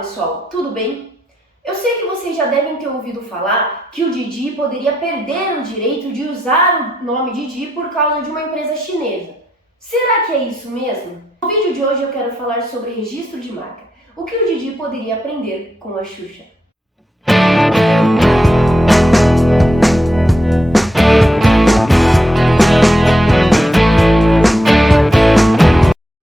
pessoal, tudo bem? Eu sei que vocês já devem ter ouvido falar que o Didi poderia perder o direito de usar o nome Didi por causa de uma empresa chinesa. Será que é isso mesmo? No vídeo de hoje eu quero falar sobre registro de marca. O que o Didi poderia aprender com a Xuxa?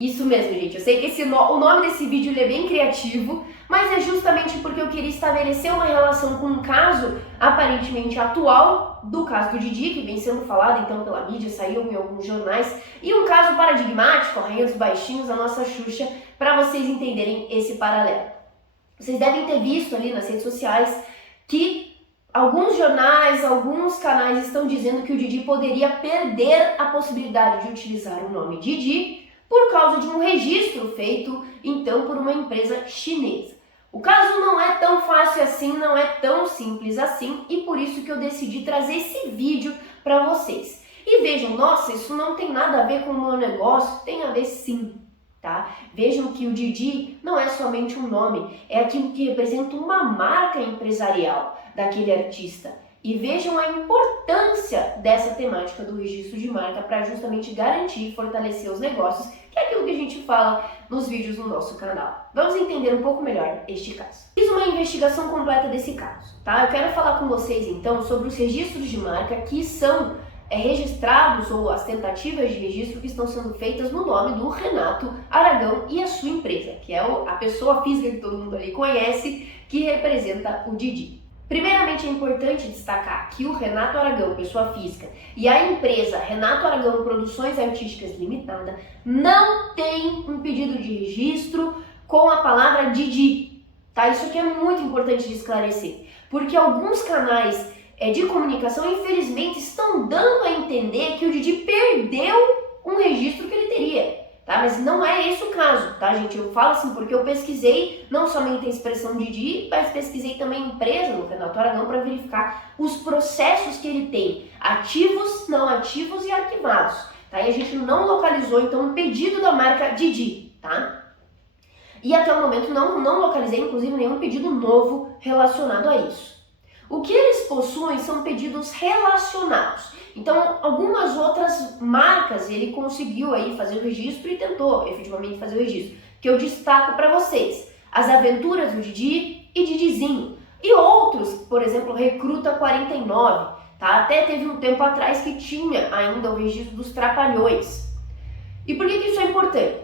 Isso mesmo, gente. Eu sei que o nome desse vídeo é bem criativo, mas é justamente porque eu queria estabelecer uma relação com um caso aparentemente atual, do caso do Didi, que vem sendo falado então pela mídia, saiu em alguns jornais, e um caso paradigmático, a Rainha dos Baixinhos, a nossa Xuxa, para vocês entenderem esse paralelo. Vocês devem ter visto ali nas redes sociais que alguns jornais, alguns canais estão dizendo que o Didi poderia perder a possibilidade de utilizar o nome Didi por causa de um registro feito, então, por uma empresa chinesa. O caso não é tão fácil assim, não é tão simples assim, e por isso que eu decidi trazer esse vídeo para vocês. E vejam, nossa, isso não tem nada a ver com o meu negócio, tem a ver sim, tá? Vejam que o Didi não é somente um nome, é aquilo que representa uma marca empresarial daquele artista. E vejam a importância dessa temática do registro de marca para justamente garantir e fortalecer os negócios, que é aquilo que a gente fala nos vídeos no nosso canal. Vamos entender um pouco melhor este caso. Fiz uma investigação completa desse caso, tá? Eu quero falar com vocês então sobre os registros de marca que são registrados ou as tentativas de registro que estão sendo feitas no nome do Renato Aragão e a sua empresa, que é a pessoa física que todo mundo ali conhece, que representa o Didi. Primeiramente, é importante destacar que o Renato Aragão, pessoa física, e a empresa Renato Aragão Produções Artísticas Limitada não tem um pedido de registro com a palavra Didi, tá? Isso aqui é muito importante de esclarecer, porque alguns canais de comunicação, infelizmente, estão dando a entender que o Didi perdeu um registro que ele teria. Tá? Mas não é esse o caso, tá, gente? Eu falo assim porque eu pesquisei não somente a expressão Didi, mas pesquisei também a empresa do Renato Aragão para verificar os processos que ele tem, ativos, não ativos e arquivados, tá? E a gente não localizou, então, um pedido da marca Didi, tá? E até o momento não localizei, inclusive, nenhum pedido novo relacionado a isso. O que eles possuem são pedidos relacionados. Então, algumas outras marcas ele conseguiu aí fazer o registro e tentou efetivamente fazer o registro, que eu destaco para vocês. As Aventuras do Didi e Didizinho. E outros, por exemplo, Recruta 49, tá? Até teve um tempo atrás que tinha ainda o registro dos Trapalhões. E por que isso é importante?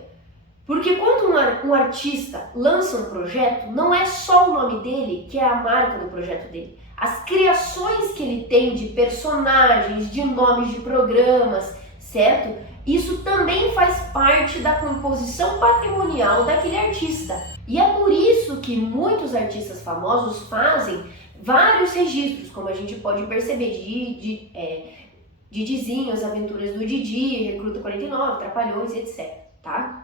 Porque quando um artista lança um projeto, não é só o nome dele que é a marca do projeto dele. As criações que ele tem de personagens, de nomes de programas, certo? Isso também faz parte da composição patrimonial daquele artista. E é por isso que muitos artistas famosos fazem vários registros, como a gente pode perceber, Didizinho, As Aventuras do Didi, Recruta 49, Trapalhões, etc, tá?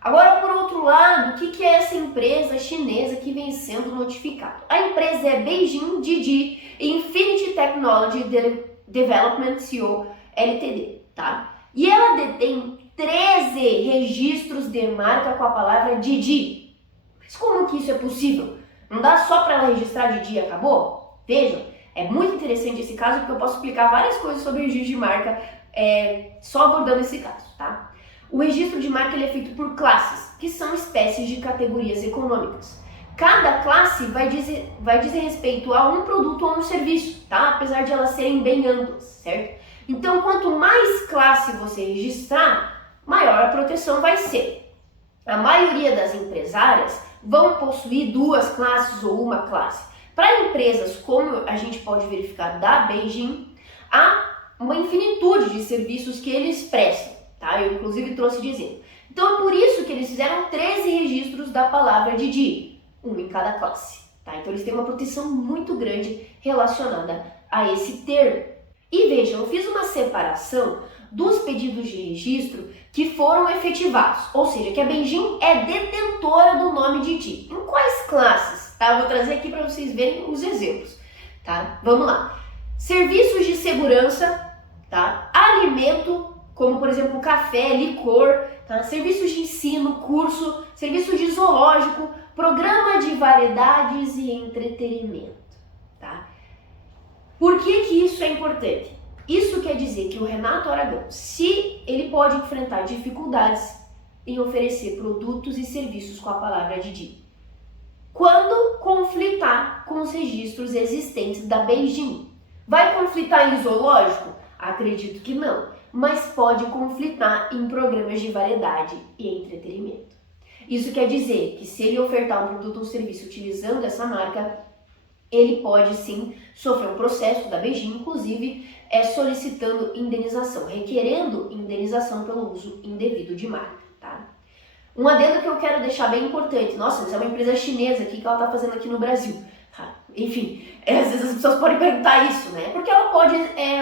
Agora, por outro lado, o que é essa empresa chinesa que vem sendo notificada? A empresa é Beijing Didi Infinity Technology Development Co. Ltd, tá? E ela detém 13 registros de marca com a palavra Didi. Mas como que isso é possível? Não dá só para ela registrar Didi e acabou? Vejam, é muito interessante esse caso porque eu posso explicar várias coisas sobre registro de marca só abordando esse caso, tá? O registro de marca ele é feito por classes, que são espécies de categorias econômicas. Cada classe vai dizer respeito a um produto ou um serviço, tá? Apesar de elas serem bem amplas, certo? Então, quanto mais classe você registrar, maior a proteção vai ser. A maioria das empresárias vão possuir duas classes ou uma classe. Para empresas, como a gente pode verificar da Beijing, há uma infinitude de serviços que eles prestam. Tá? Eu inclusive trouxe dizendo. Então é por isso que eles fizeram 13 registros da palavra Didi, um em cada classe. Tá? Então eles têm uma proteção muito grande relacionada a esse termo. E vejam, eu fiz uma separação dos pedidos de registro que foram efetivados, ou seja, que a Beijing é detentora do nome Didi. Em quais classes? Tá? Eu vou trazer aqui para vocês verem os exemplos. Tá? Vamos lá. Serviços de segurança, tá? Alimento, como por exemplo café, licor, tá? Serviços de ensino, curso, serviço de zoológico, programa de variedades e entretenimento, tá? Por que que isso é importante? Isso quer dizer que o Renato Aragão, se ele pode enfrentar dificuldades em oferecer produtos e serviços com a palavra Didi, quando conflitar com os registros existentes da Beijing, vai conflitar em zoológico? Acredito que não, mas pode conflitar em programas de variedade e entretenimento. Isso quer dizer que se ele ofertar um produto ou serviço utilizando essa marca, ele pode sim sofrer um processo da Beijing, inclusive solicitando indenização, requerendo indenização pelo uso indevido de marca, tá? Um adendo que eu quero deixar bem importante, nossa, mas é uma empresa chinesa aqui que ela está fazendo aqui no Brasil. Enfim, às vezes as pessoas podem perguntar isso, né? Porque ela pode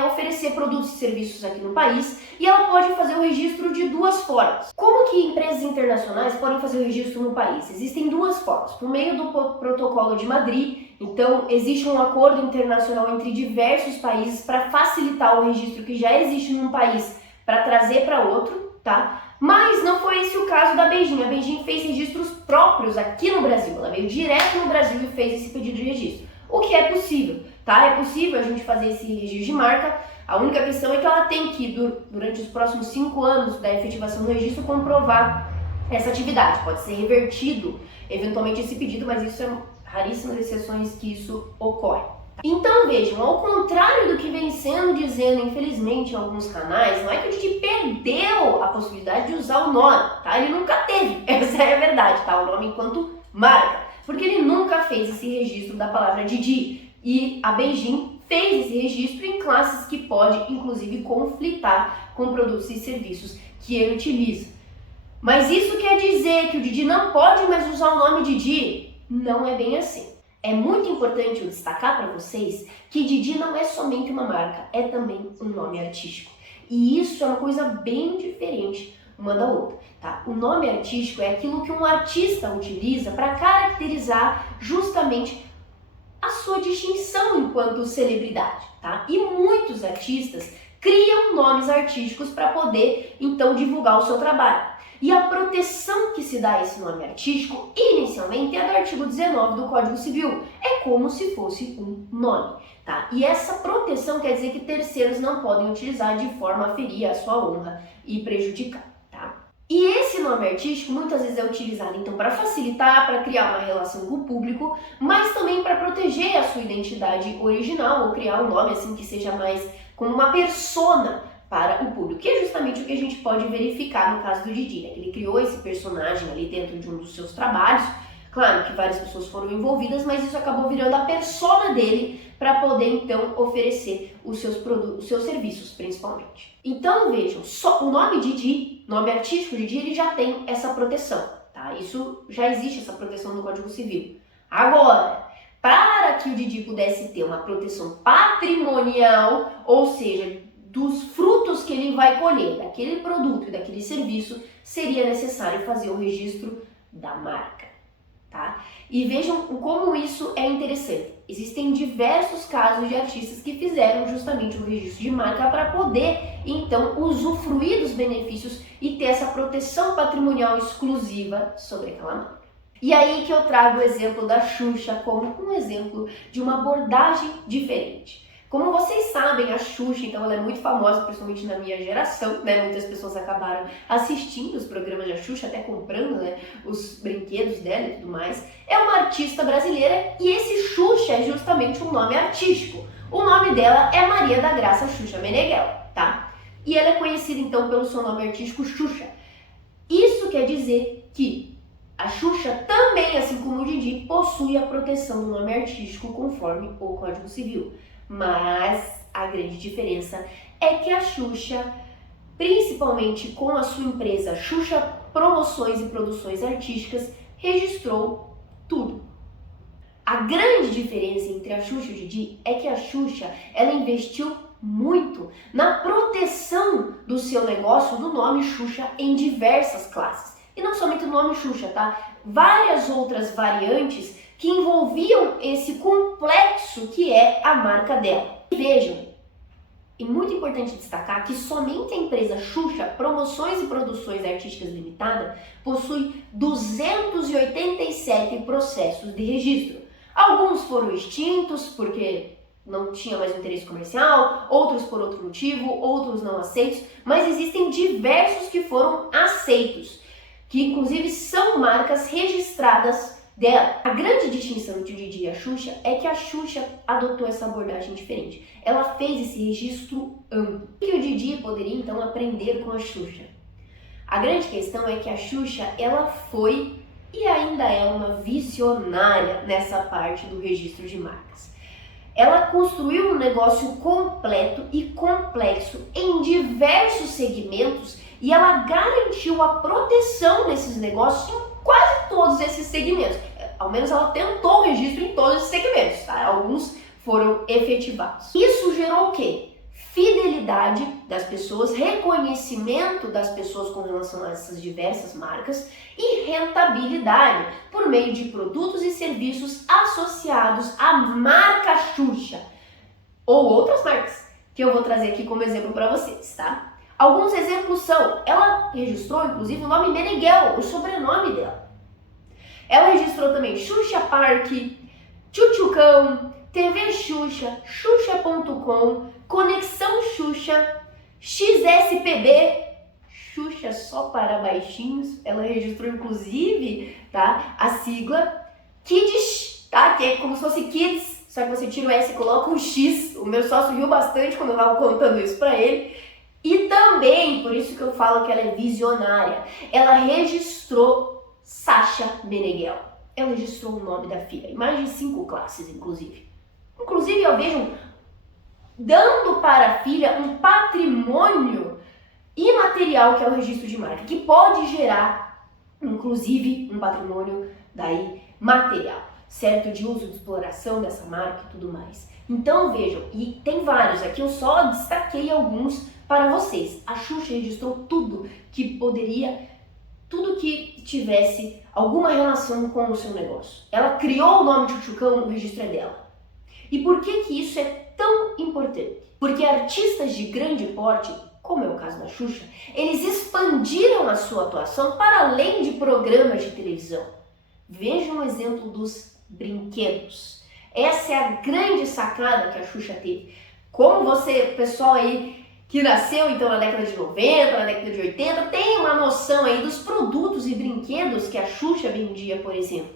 oferecer produtos e serviços aqui no país e ela pode fazer o registro de duas formas. Como que empresas internacionais podem fazer o registro no país? Existem duas formas. Por meio do Protocolo de Madrid, então existe um acordo internacional entre diversos países para facilitar o registro que já existe num país para trazer para outro, tá? Mas não foi esse o caso da Beijing. A Beijing fez registros próprios aqui no Brasil. Ela veio direto no Brasil e fez esse pedido de registro. O que é possível, tá? É possível a gente fazer esse registro de marca. A única questão é que ela tem que, durante os próximos 5 anos da efetivação do registro, comprovar essa atividade. Pode ser revertido, eventualmente, esse pedido, mas isso é raríssimas exceções que isso ocorre. Então vejam, ao contrário do que vem sendo dizendo, infelizmente, em alguns canais, não é que o Didi perdeu a possibilidade de usar o nome, tá? Ele nunca teve, essa é a verdade, tá? O nome enquanto marca, porque ele nunca fez esse registro da palavra Didi. E a Beijing fez esse registro em classes que pode, inclusive, conflitar com produtos e serviços que ele utiliza. Mas isso quer dizer que o Didi não pode mais usar o nome Didi? Não é bem assim. É muito importante eu destacar para vocês que Didi não é somente uma marca, é também um nome artístico. E isso é uma coisa bem diferente uma da outra, tá? O nome artístico é aquilo que um artista utiliza para caracterizar justamente a sua distinção enquanto celebridade, tá? E muitos artistas criam nomes artísticos para poder, então, divulgar o seu trabalho. E a proteção que se dá a esse nome artístico, inicialmente, é do artigo 19 do Código Civil. É como se fosse um nome, tá? E essa proteção quer dizer que terceiros não podem utilizar de forma a ferir a sua honra e prejudicar, tá? E esse nome artístico muitas vezes é utilizado, então, para facilitar, para criar uma relação com o público, mas também para proteger a sua identidade original, ou criar um nome, assim, que seja mais como uma persona para o público, que é justamente o que a gente pode verificar no caso do Didi, né? Ele criou esse personagem ali dentro de um dos seus trabalhos, claro que várias pessoas foram envolvidas, mas isso acabou virando a persona dele para poder então oferecer os seus produtos, os seus serviços principalmente. Então vejam, só o nome Didi, nome artístico Didi, ele já tem essa proteção, tá? Isso já existe, essa proteção no Código Civil. Agora, para que o Didi pudesse ter uma proteção patrimonial, ou seja, dos frutos que ele vai colher daquele produto e daquele serviço, seria necessário fazer o registro da marca, tá? E vejam como isso é interessante. Existem diversos casos de artistas que fizeram justamente o registro de marca para poder, então, usufruir dos benefícios e ter essa proteção patrimonial exclusiva sobre aquela marca. E aí que eu trago o exemplo da Xuxa como um exemplo de uma abordagem diferente. Como vocês sabem, a Xuxa, então, ela é muito famosa, principalmente na minha geração, né? Muitas pessoas acabaram assistindo os programas da Xuxa, até comprando, né, os brinquedos dela e tudo mais. É uma artista brasileira e esse Xuxa é justamente um nome artístico. O nome dela é Maria da Graça Xuxa Meneghel, tá? E ela é conhecida, então, pelo seu nome artístico Xuxa. Isso quer dizer que a Xuxa também, assim como o Didi, possui a proteção do nome artístico conforme o Código Civil. Mas a grande diferença é que a Xuxa, principalmente com a sua empresa Xuxa Promoções e Produções Artísticas, registrou tudo. A grande diferença entre a Xuxa e o Didi é que a Xuxa, ela investiu muito na proteção do seu negócio, do nome Xuxa, em diversas classes. E não somente o nome Xuxa, tá? Várias outras variantes que envolviam esse complexo que é a marca dela. E vejam, é muito importante destacar que somente a empresa Xuxa Promoções e Produções Artísticas Limitada possui 287 processos de registro. Alguns foram extintos porque não tinha mais interesse comercial, outros por outro motivo, outros não aceitos, mas existem diversos que foram aceitos, que inclusive são marcas registradas dela. A grande distinção entre o Didi e a Xuxa é que a Xuxa adotou essa abordagem diferente. Ela fez esse registro amplo. O que o Didi poderia então aprender com a Xuxa? A grande questão é que a Xuxa, ela foi e ainda é uma visionária nessa parte do registro de marcas. Ela construiu um negócio completo e complexo em diversos segmentos e ela garantiu a proteção desses negócios em quase todos esses segmentos. Ao menos ela tentou o registro em todos esses segmentos, tá? Alguns foram efetivados. Isso gerou o quê? Fidelidade das pessoas, reconhecimento das pessoas com relação a essas diversas marcas e rentabilidade por meio de produtos e serviços associados à marca Xuxa ou outras marcas que eu vou trazer aqui como exemplo para vocês, tá? Alguns exemplos são, ela registrou inclusive o nome Meneghel, o sobrenome dela. Ela registrou também Xuxa Park, Tchutchucão, TV Xuxa, Xuxa.com, Conexão Xuxa, XSPB, Xuxa só para baixinhos. Ela registrou inclusive, tá, a sigla Kids, tá, que é como se fosse Kids, só que você tira o S e coloca um X. O meu sócio riu bastante quando eu estava contando isso para ele. E também, por isso que eu falo que ela é visionária, ela registrou Sasha Meneghel. Ela registrou o nome da filha, em mais de 5 classes, inclusive. Inclusive, eu vejo dando para a filha um patrimônio imaterial que é o registro de marca, que pode gerar, inclusive, um patrimônio daí material, certo? De uso, de exploração dessa marca e tudo mais. Então, vejam, e tem vários, aqui eu só destaquei alguns para vocês. A Xuxa registrou tudo que poderia, tudo que tivesse alguma relação com o seu negócio. Ela criou o nome Tchutchucão, o registro é dela. E por que que isso é tão importante? Porque artistas de grande porte, como é o caso da Xuxa, eles expandiram a sua atuação para além de programas de televisão. Vejam o exemplo dos brinquedos. Essa é a grande sacada que a Xuxa teve. Como você, pessoal aí que nasceu então na década de 90, na década de 80, tem uma noção aí dos produtos e brinquedos que a Xuxa vendia, por exemplo.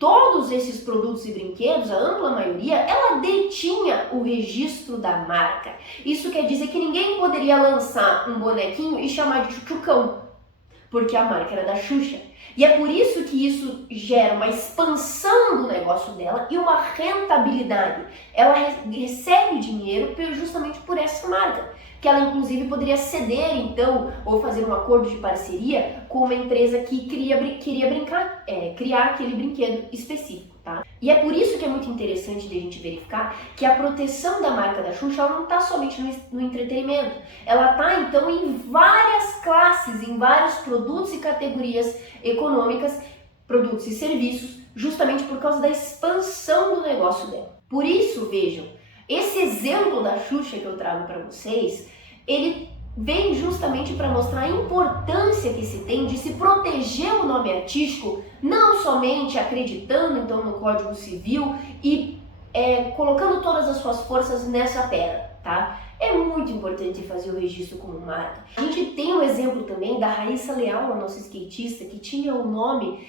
Todos esses produtos e brinquedos, a ampla maioria, ela detinha o registro da marca. Isso quer dizer que ninguém poderia lançar um bonequinho e chamar de Tchutchucão, porque a marca era da Xuxa. E é por isso que isso gera uma expansão do negócio dela e uma rentabilidade. Ela recebe dinheiro justamente por essa marca, que ela inclusive poderia ceder então ou fazer um acordo de parceria com uma empresa que queria criar aquele brinquedo específico, tá? E é por isso que é muito interessante de a gente verificar que a proteção da marca da Xuxa ela não está somente no entretenimento, ela está então em várias classes, em vários produtos e categorias econômicas, produtos e serviços, justamente por causa da expansão do negócio dela. Por isso, vejam, esse exemplo da Xuxa que eu trago para vocês, ele vem justamente para mostrar a importância que se tem de se proteger o nome artístico, não somente acreditando então no Código Civil e colocando todas as suas forças nessa pedra, tá? É muito importante fazer o registro como marca. A gente tem um exemplo também da Raíssa Leal, a nossa skatista, que tinha o nome,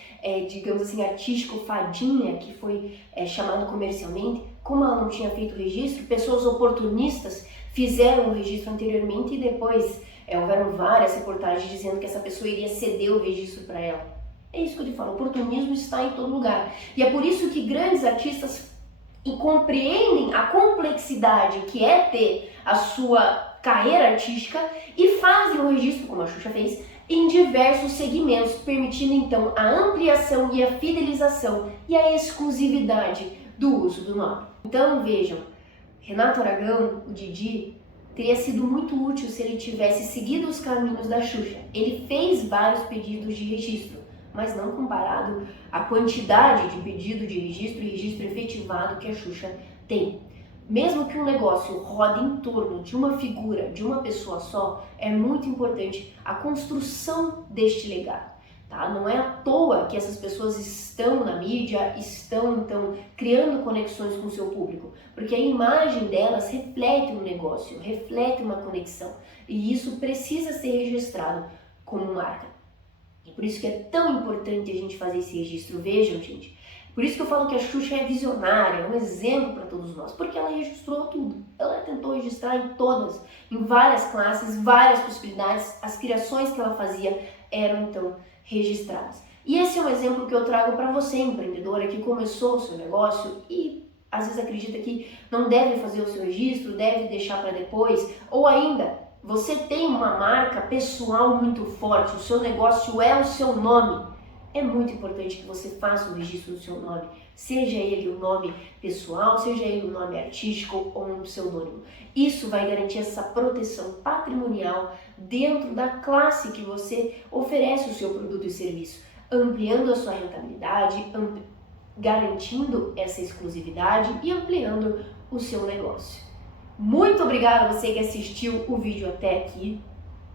digamos assim, artístico Fadinha, que foi chamado comercialmente. Como ela não tinha feito o registro, pessoas oportunistas fizeram o registro anteriormente e depois houveram várias reportagens dizendo que essa pessoa iria ceder o registro para ela. É isso que eu te falo, o oportunismo está em todo lugar. E é por isso que grandes artistas compreendem a complexidade que é ter a sua carreira artística e fazem o registro, como a Xuxa fez, em diversos segmentos, permitindo então a ampliação e a fidelização e a exclusividade do uso do nome. Então vejam, Renato Aragão, o Didi, teria sido muito útil se ele tivesse seguido os caminhos da Xuxa. Ele fez vários pedidos de registro, mas não comparado à quantidade de pedido de registro e registro efetivado que a Xuxa tem. mesmo que um negócio rode em torno de uma figura, de uma pessoa só, é muito importante a construção deste legado. Tá? Não é à toa que essas pessoas estão na mídia, estão então criando conexões com o seu público, porque a imagem delas reflete um negócio, reflete uma conexão, e isso precisa ser registrado como marca. E por isso que é tão importante a gente fazer esse registro. Vejam, gente, por isso que eu falo que a Xuxa é visionária, é um exemplo para todos nós, porque ela registrou tudo. Ela tentou registrar em todas, em várias classes, várias possibilidades. As criações que ela fazia eram então registradas. E esse é um exemplo que eu trago para você, empreendedora, que começou o seu negócio e às vezes acredita que não deve fazer o seu registro, deve deixar para depois, ou ainda você tem uma marca pessoal muito forte, o seu negócio é o seu nome. É muito importante que você faça o registro do seu nome, seja ele um nome pessoal, seja ele um nome artístico ou um pseudônimo. Isso vai garantir essa proteção patrimonial dentro da classe que você oferece o seu produto e serviço, ampliando a sua rentabilidade, garantindo essa exclusividade e ampliando o seu negócio. Muito obrigada a você que assistiu o vídeo até aqui.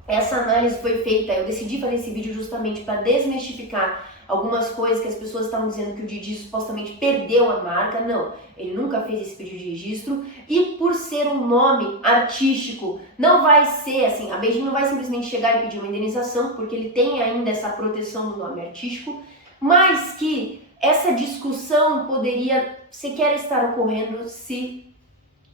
Essa análise foi feita, eu decidi fazer esse vídeo justamente para desmistificar algumas coisas que as pessoas estavam dizendo que o Didi supostamente perdeu a marca. Não, ele nunca fez esse pedido de registro, e por ser um nome artístico, não vai ser assim, a Beijing não vai simplesmente chegar e pedir uma indenização, porque ele tem ainda essa proteção do nome artístico, mas que essa discussão poderia sequer estar ocorrendo se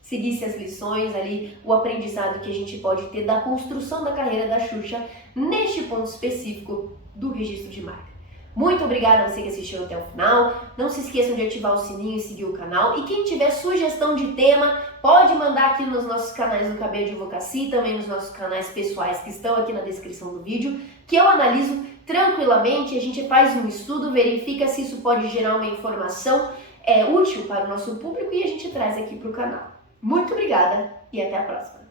seguisse as lições ali, o aprendizado que a gente pode ter da construção da carreira da Xuxa neste ponto específico do registro de marca. Muito obrigada a você que assistiu até o final. Não se esqueçam de ativar o sininho e seguir o canal. E quem tiver sugestão de tema, pode mandar aqui nos nossos canais do KB Advocacia e também nos nossos canais pessoais que estão aqui na descrição do vídeo, que eu analiso tranquilamente. A gente faz um estudo, verifica se isso pode gerar uma informação útil para o nosso público e a gente traz aqui para o canal. Muito obrigada e até a próxima!